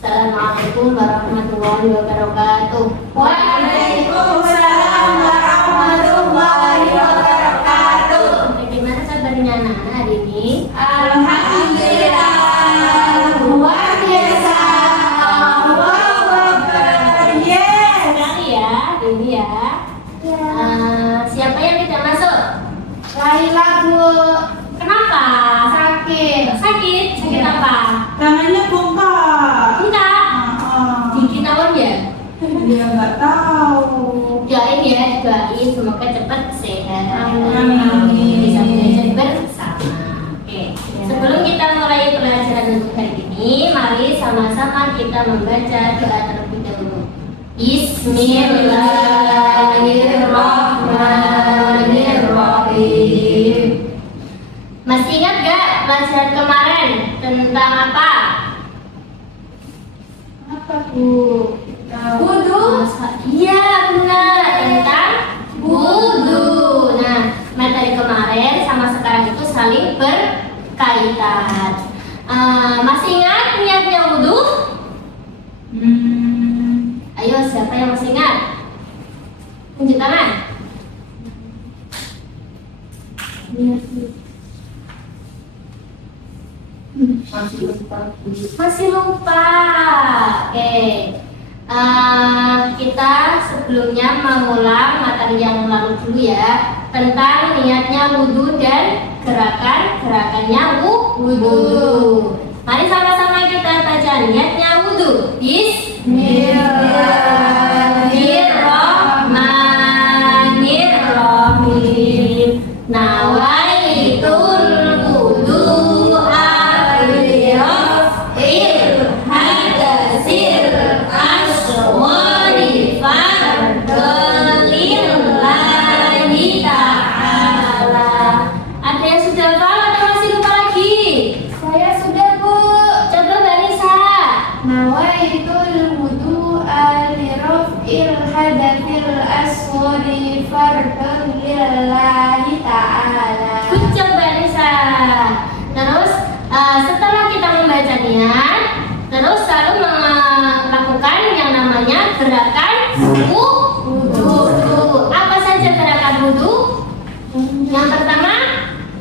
Assalamualaikum warahmatullahi wabarakatuh. Waalaikumsalam warahmatullahi wabarakatuh. Bagaimana kabarnya anak-anak hari ini? Alhamdulillah, luar biasa. Allahu Akbar. Sekali ya, ini ya. Siapa yang tidak masuk? Laila, Bu. Kenapa? Sakit. Sakit? Sakit apa? Tangannya bengkak. Enggak. Gigi tawon ya? Dia nggak tahu. Doain ya, doain semoga cepat sehat. Amin. Bisa belajar bersama. Oke. Sebelum kita mulai pelajaran untuk hari ini, mari sama-sama kita membaca doa terlebih dahulu. Bismillahirrahmanirrahim. Masih ingat gak pelajaran kemarin tentang apa? Apa, Bu? Wudu? Iya benar, tentang wudu. Nah, materi kemarin sama sekarang itu saling berkaitan. Masih ingat niatnya wudu? Ayo, siapa yang masih ingat? Tunjuk tangan. Masih lupa. Oke. Kita sebelumnya mengulang materi yang lalu dulu ya, tentang niatnya wudhu dan gerakannya wudhu. Mari sama-sama kita baca niatnya wudhu. Bismillahirrahmanirrahim. Nawaitul wudu al-raf'il hadasil aswari fardolillahi ta'ala. Ada yang sudah paham atau masih lupa lagi? Saya sudah, Bu. Coba Mbak Nisa. Nawaitul wudu al-raf'il hadatsil aswari fardun lillahi ta'ala. Good job Mbak Nisa. Terus setelah kita membaca niat, terus selalu melakukan yang namanya gerakan wudhu. Apa saja gerakan wudhu? Yang pertama,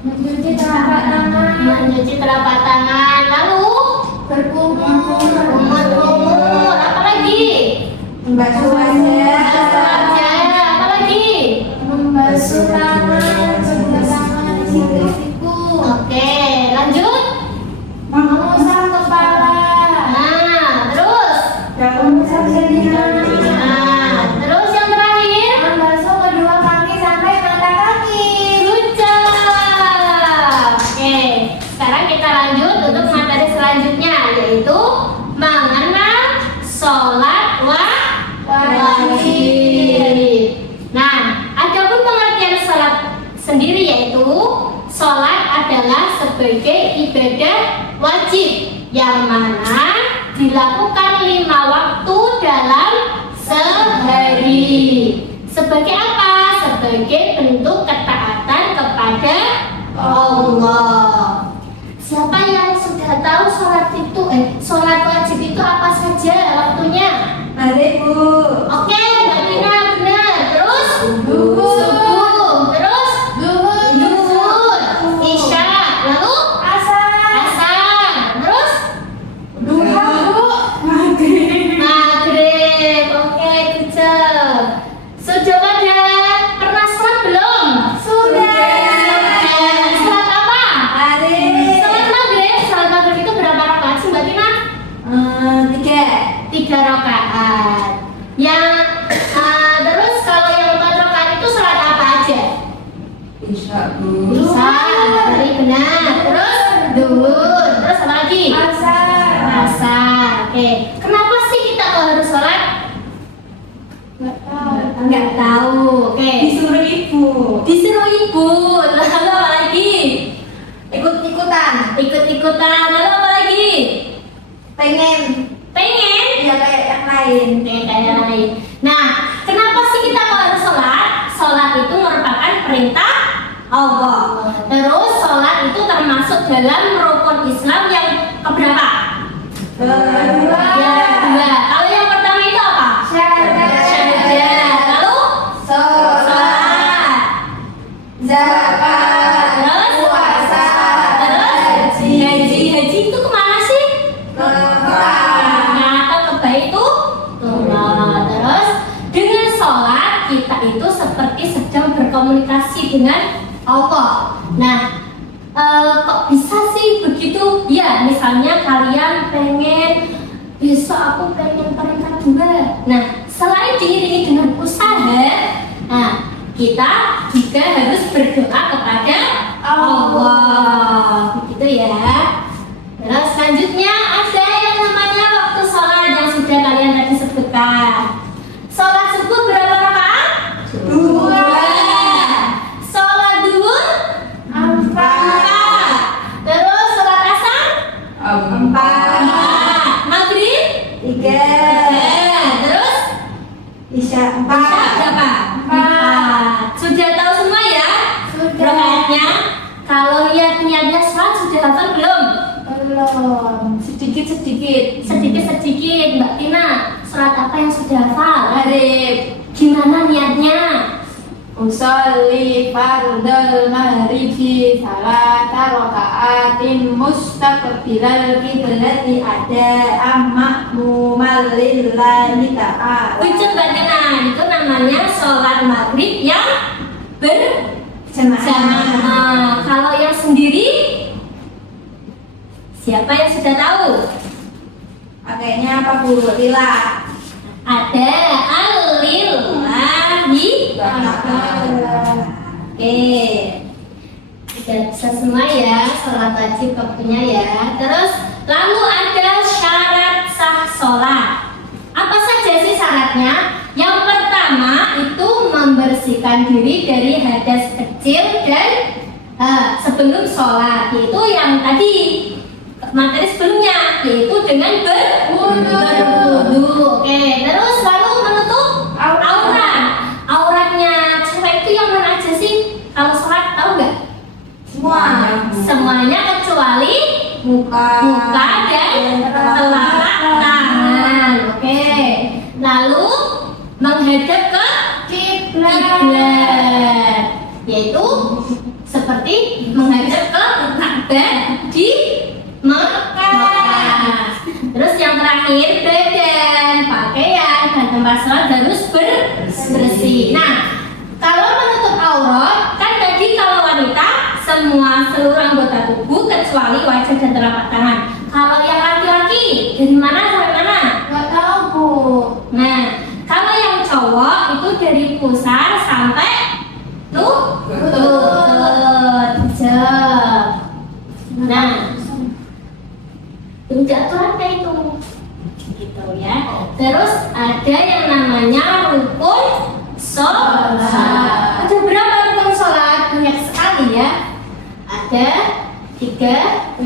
Mencuci telapak tangan, mencuci telapak tangan, lalu berkumur, apa lagi? membasuh wajah, Apa lagi? membasuh tangan, sebelah tangan, siku-siku, Oke, lanjut. mengusap kepala, Terus. mengusap telinga, Terus yang terakhir. membasuh kedua kaki sampai mata kaki. Good job. Oke, sekarang kita lanjut untuk materi selanjutnya, yaitu mengenal sholat wajib. Nah, adapun pengertian sholat sendiri yaitu sholat adalah sebagai ibadah wajib yang mana dilakukan 5 waktu dalam sehari. Sebagai apa? Sebagai bentuk ketaatan kepada Allah. Siapa yang sudah tahu sholat wajib itu apa saja waktunya? Mari, Bu. Oke, Mbak Tina benar. Terus Subuh. terus zuhur, isya, lalu asar, terus Duha, Bu. Maghrib. maghrib. Oke, good job. Sudah pada pernah sholat belum? Sudah. Sholat apa? Mari. Sholat maghrib. Sholat maghrib itu berapa rakaat sih Mbak Tina? 3 rakaat. Terus kalau yang 4 rakaat itu sholat apa aja? Isya, Bu. Bisa, tadi benar. Terus duhur. Terus apa lagi? Asar. Asar. Oke. Kenapa sih kita kok harus sholat? Nggak tahu. Oke. Disuruh ibu. Disuruh ibu. Lalu apa lagi? Ikut-ikutan. Ikut-ikutan. Lalu apa lagi? Pengen. Pengen? Ya kayak yang lain. Kayak lain. Nah, kenapa sih kita kok harus sholat? Sholat itu merupakan perintah Allah. Terus sholat itu termasuk dalam rukun Islam yang keberapa? Kedua. Kedua. Kalau yang pertama itu apa? Syahadat. Lalu Sholat, zakat, terus puasa, terus haji. Haji itu kemana sih? Mekah. Nah, atau ke Baitullah. Terus dengan sholat kita itu seperti sedang berkomunikasi dengan Allah. Nah, kok bisa sih begitu? Ya, misalnya kalian pengen besok aku pengen peringkat 2. Nah, selain diiringi dengan usaha, nah kita juga harus berdoa kepada Allah. Begitu ya. Terus selanjutnya ada yang namanya waktu sholat yang sudah kalian tadi sebutkan. Sholat subuh berapa rakaat? 2. Sholat duhur? 4. Terus sholat asar? 4. Maghrib? 3. Terus Isya Isya 4. berapa? 4. Sudah tahu semua ya? Rakaatnya? Kalau niatnya sholat sudah hafal belum? Belum. Sedikit-sedikit. Sedikit-sedikit, Mbak Tina. Sholat apa yang sudah hafal? Maghrib. Gimana niatnya? Usolli fardal maghribi salata raka'atin mustaqbilal qiblati ada'an ma'mumal lillahi ta'ala. Ucap Mbak Tina, itu namanya sholat maghrib yang berjamaah. Kalau yang sendiri, siapa yang sudah tahu? Pakainya apa Bu? Lila. Ada alillahi. Oke, sudah bisa semua ya sholat wajib waktunya ya. Terus lalu ada syarat sah sholat. Apa saja sih syaratnya? Yang pertama itu membersihkan diri dari hadas kecil dan sebelum sholat, yaitu yang tadi materi sebelumnya, yaitu dengan berwudu. Oke, terus lalu menutup aurat. Auratnya cewek itu yang mana aja sih? Kalau sholat tahu nggak? Semua. Semuanya kecuali Muka dan telapak tangan. Oke. Lalu menghadap ke kiblat, yaitu seperti menghadap ke Ka'bah di Mekah. Terus yang terakhir badan, pakaian dan tempat sholat harus bersih. Nah, kalau menutup aurat kan tadi kalau wanita seluruh anggota tubuh kecuali wajah dan telapak tangan. Kalau yang laki-laki dari mana sampai mana? Nggak tahu Bu. Nah, kalau yang cowok itu dari pusar sampai lutut. Nah, tidak lantai itu, gitu ya. Terus ada yang namanya rukun sholat. Ada berapa rukun sholat? Banyak sekali ya. Ada 13.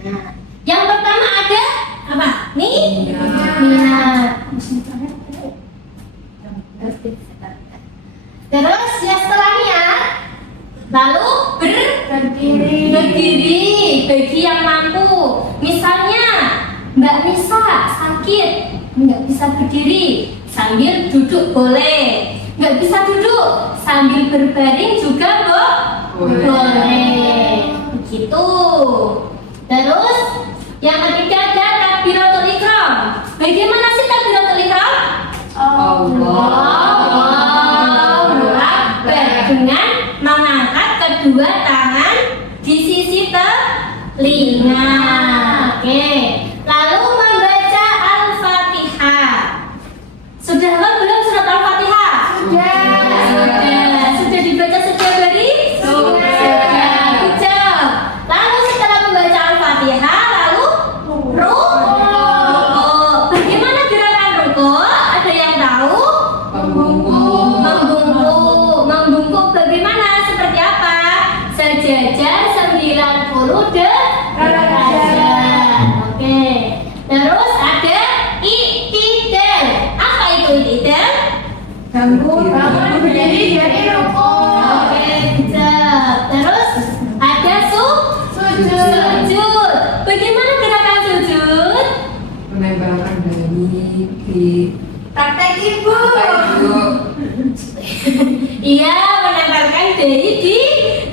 Nah, yang pertama ada apa? Niat. Terus ya setelah niat, lalu berdiri bagi yang mampu. Misalnya Mbak Nisa sakit, nggak bisa berdiri, sambil duduk boleh. Nggak bisa duduk, sambil berbaring juga boleh. Begitu. Terus yang ketiga ada takbiratul ihram. Bagaimana sih takbiratul ihram? Allahu Akbar, dengan mengangkat kedua tangan di sisi telinga. Oke. Lalu membaca Al-Fatihah. Sudah hafal belum surat Al-Fatihah? Sudah dibaca setiap hari? Sudah. Kejam. Lalu setelah membaca Al-Fatihah, lalu rukuk. Bagaimana gerakan rukuk? Ada yang tahu? Membungkuk bagaimana? Seperti apa? Sejajar 90 derajat. Sujud. Bagaimana gerakan sujud? Menempelkan dahi di Praktekin Bu. ibu. Iya, menempelkan dahi di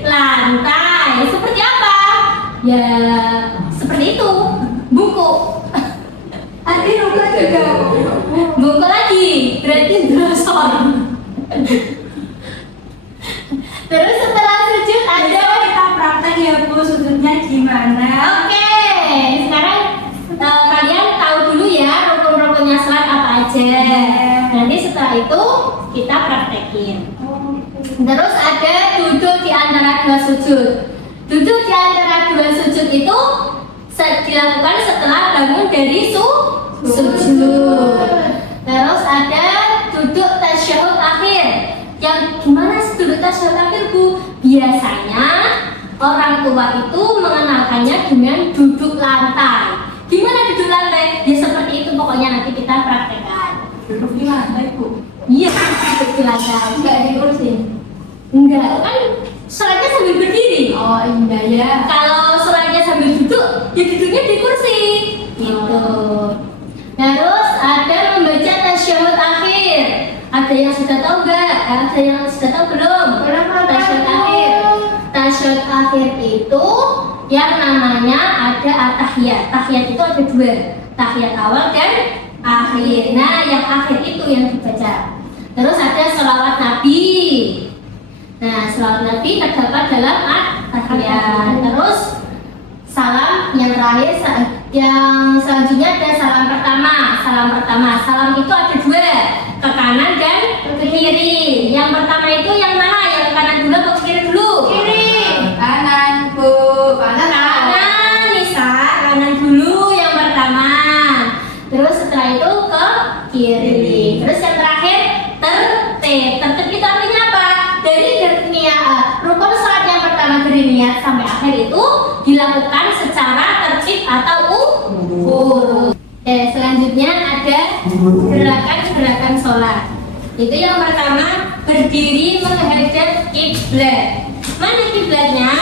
lantai. Seperti apa? Ya, seperti itu. Buku. Tadi Ruka juga. Buku lagi. Berarti brosur. Terus setelah sujud ada. Kita praktek ya Bu, sujudnya gimana? Oke, sekarang kalian tahu dulu ya rukun-rukunnya salat apa aja. Nanti setelah itu kita praktekin. Terus ada duduk di antara dua sujud. Duduk di antara dua sujud itu dilakukan setelah bangun dari sujud. Terus ada duduk tasyahud akhir. Yang gimana sih duduk tasyahud akhir Bu? Biasanya orang tua itu mengenalkannya dengan duduk lantai. Gimana duduk lantai? Ya seperti itu pokoknya nanti kita praktekkan. Duduk di lantai Bu. Iya, duduk di lantai. Enggak di kursi. Enggak, kan sholatnya sambil berdiri. Oh iya ya. Kalau sholatnya sambil duduk, ya duduknya di kursi. Gitu. Terus ada membaca tasyahud akhir. Ada yang sudah tahu nggak? Ada yang sudah tahu belum? Belum. Tasyahud akhir. Tasyahud akhir itu yang namanya ada at-tahiyat. Tahiyat itu ada dua, tahiyat awal dan akhir. Nah, yang akhir itu yang dibaca. Terus ada sholawat Nabi. Nah, sholawat Nabi terdapat dalam at-tahiyat. Terus salam yang terakhir, yang selanjutnya ada salam pertama. Salam itu ada dua, ke kanan dan ke kiri. Yang pertama itu yang mana? Yang kanan dulu atau kiri dulu? Kiri. Kanan Bu. Kanan, Nisa. Kanan dulu yang pertama. Terus setelah itu ke kiri. Terus yang terakhir tertib. Tertib itu artinya apa? Dari niat rukun salat yang pertama dari niat sampai akhir itu dilakukan secara tertib atau urut. Selanjutnya ada gerakan-gerakan sholat. Itu yang pertama berdiri menghadap kiblat. Mana kiblatnya?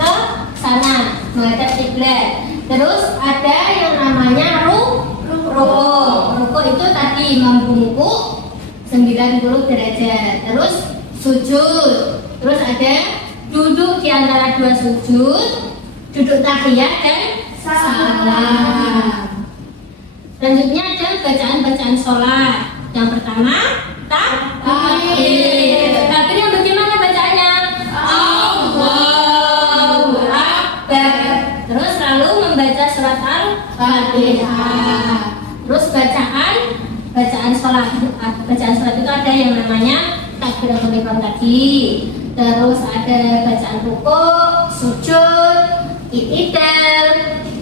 Ke sana, menghadap kiblat. Terus ada yang namanya ruku itu tadi membungkuk 90 derajat. Terus sujud. Terus ada duduk di antara dua sujud, duduk tahiyat dan salam. Selanjutnya ada bacaan-bacaan sholat. Yang pertama takbir. Takbir yang bagaimana bacaannya? Allahu Akbar. Terus lalu membaca surat Al-Fatihah. Terus bacaan sholat. Bacaan sholat itu ada yang namanya takbiratul ihram tadi. Terus ada bacaan rukuk, sujud, i'tidal,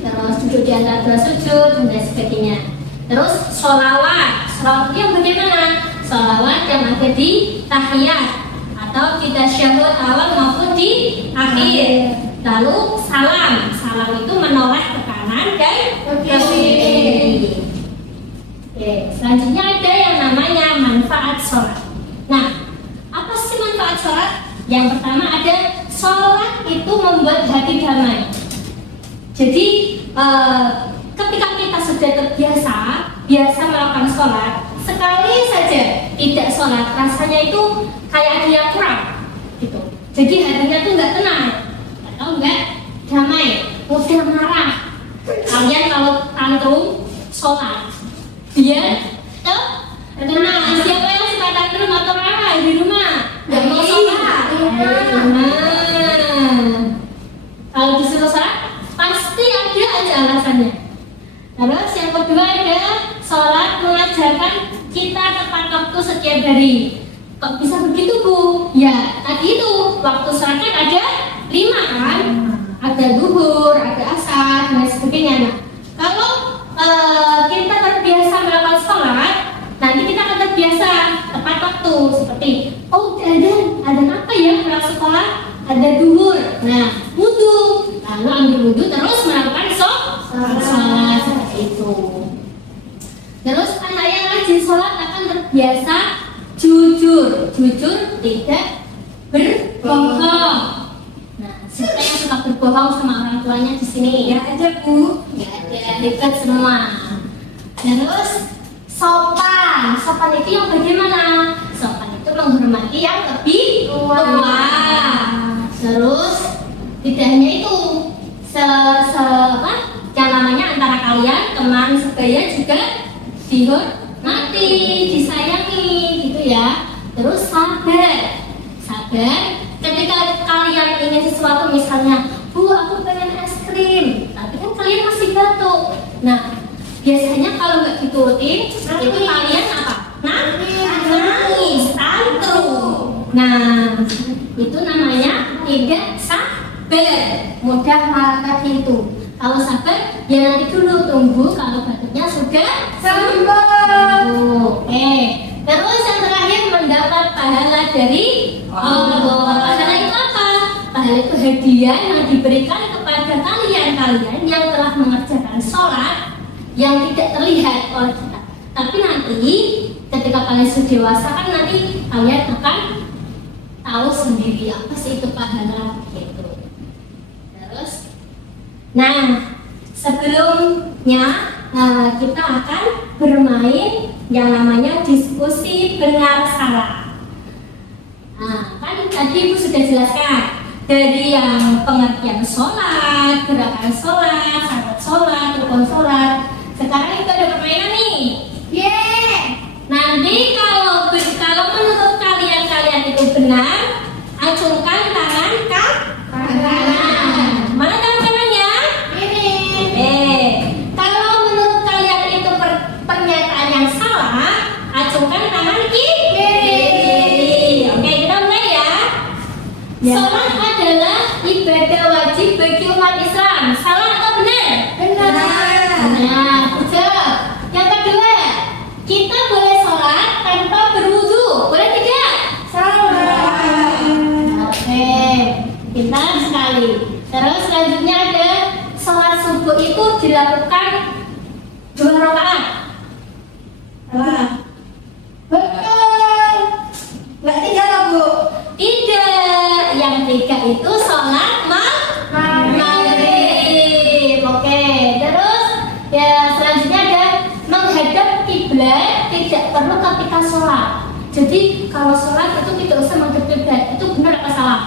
terus duduk di antara dua sujud dan sebagainya. Terus sholawat itu yang bagaimana? Sholawat yang ada di tahiyat atau di tasyahud awal maupun di akhir. Lalu salam itu menoleh ke kanan dan ke kiri. Selanjutnya ada yang namanya manfaat sholat. Nah, apa sih manfaat sholat? Yang pertama ada sholat itu membuat hati damai. Jadi ketika kita sudah terbiasa melakukan sholat, sekali saja tidak sholat, rasanya itu kayak ada yang kurang gitu. Jadi hatinya tuh nggak tenang atau nggak damai, mudah marah. Kalian kalau tantrum sholat, dia tenang. Siapa yang suka tantrum atau marah di rumah? Nggak mau sholat. Kalau disuruh sholat pasti ada aja alasannya. Terus yang kedua ada sholat mengajarkan kita tepat waktu setiap hari. Kok bisa begitu Bu? Ya tadi itu waktu sholat kan ada 5 kan? Ada zuhur, ada asar dan sebagainya. Nah, kalau kita terbiasa melakukan sholat, nanti kita akan terbiasa tepat waktu. Seperti ada apa ya pulang sekolah? Ada zuhur. Nah, wudu. Lalu ambil wudu terus melakukan sholat seperti itu. Terus anak yang rajin sholat akan terbiasa jujur tidak berbohong. Nah, siapa yang suka berbohong bohong sama orang tuanya di sini? Ya ada Bu. Nggak ada, hebat semua. Terus sopan. Sopan itu yang bagaimana? Sopan itu menghormati yang lebih tua. Terus tidak hanya itu, yang namanya antara kalian teman sebaya juga dihormati, disayangi gitu ya. Terus sabar. Sabar ketika kalian ingin sesuatu, misalnya, Bu, aku pengen es krim, tapi kan kalian masih batuk. Nah, biasanya kalau nggak diturutin, itu kalian apa? Nangis, tantrum. Nah, itu namanya tidak sabar, mudah marah itu. Kalau sabar, ya nanti dulu tunggu kalau batuknya sudah sembuh. Terus yang terakhir, mendapat pahala dari Allah. Pahala itu apa? Pahala itu hadiah yang diberikan kepada kalian yang telah mengerjakan sholat yang tidak terlihat oleh kita. Tapi nanti ketika kalian sudah dewasa kan nanti kalian akan tahu sendiri apa sih itu pahala gitu. Terus, nah sebelumnya kita akan bermain yang namanya diskusi benar salah. Nah, kan tadi Ibu sudah jelaskan dari yang pengertian sholat, gerakan sholat, syarat sholat, rukun sholat. Sekarang itu ada permainan nih. Nanti kalau menurut kalian itu benar, acungkan tangan ke kanan. Mana tangan kanannya? Ini. Kalau menurut kalian itu pernyataan yang salah, acungkan tangan kiri. Oke, kita mulai ya. Sholat adalah ibadah wajib bagi umat Islam. Salah atau benar? Benar, betul. Yang kedua, kita boleh sholat tanpa berwudu. Boleh tidak? Salah. Oke, pintar sekali. Terus selanjutnya ada sholat subuh itu dilakukan 2 rakaat. Salah. Betul. Nggak 3 lah Bu. Tidak, yang 3 itu sholat maghrib. Oke, terus ya selanjutnya ada menghadap kiblat tidak perlu ketika sholat. Jadi kalau sholat itu tidak usah menghadap kiblat. Itu benar apa salah?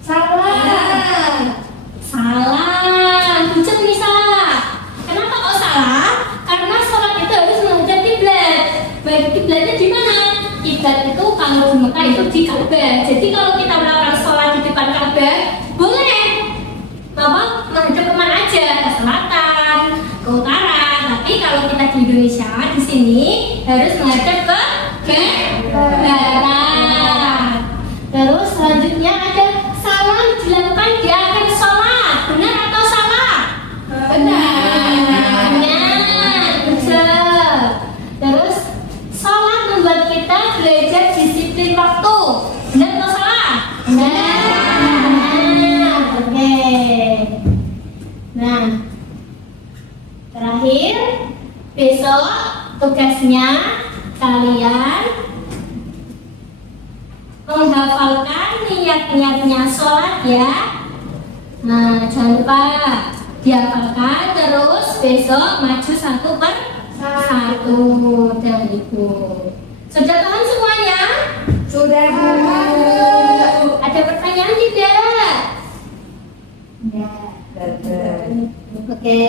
Salah. Salah. Hujat ini salah. Kenapa kok salah? Karena sholat itu harus menghadap kiblat. Baik kiblatnya di mana? Kiblat itu kalau di Mekah itu di Ka'bah. Jadi kalau kita melakukan sholat di depan Ka'bah, boleh menghadap kemana aja, ke selatan, ke utara. Tapi kalau kita di Indonesia di sini harus menghadap ke barat. Terus selanjutnya ada salam dilakukan di akhir sholat. Benar atau salah? Benar. Benar, betul. Terus sholat membuat kita belajar disiplin waktu. Benar atau salah? Benar. Oke. Nah, terakhir besok tugasnya kalian menghafalkan niat-niatnya sholat ya. Nah, jangan lupa dihafalkan, terus besok maju 1 per 1 dan Ibu. Sudah paham semuanya? Sudah Bu. Ada pertanyaan tidak? Oke.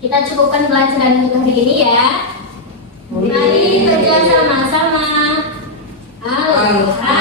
Kita cukupkan pelajaran untuk hari ini ya. Mari baca sama-sama. Al-Fatihah.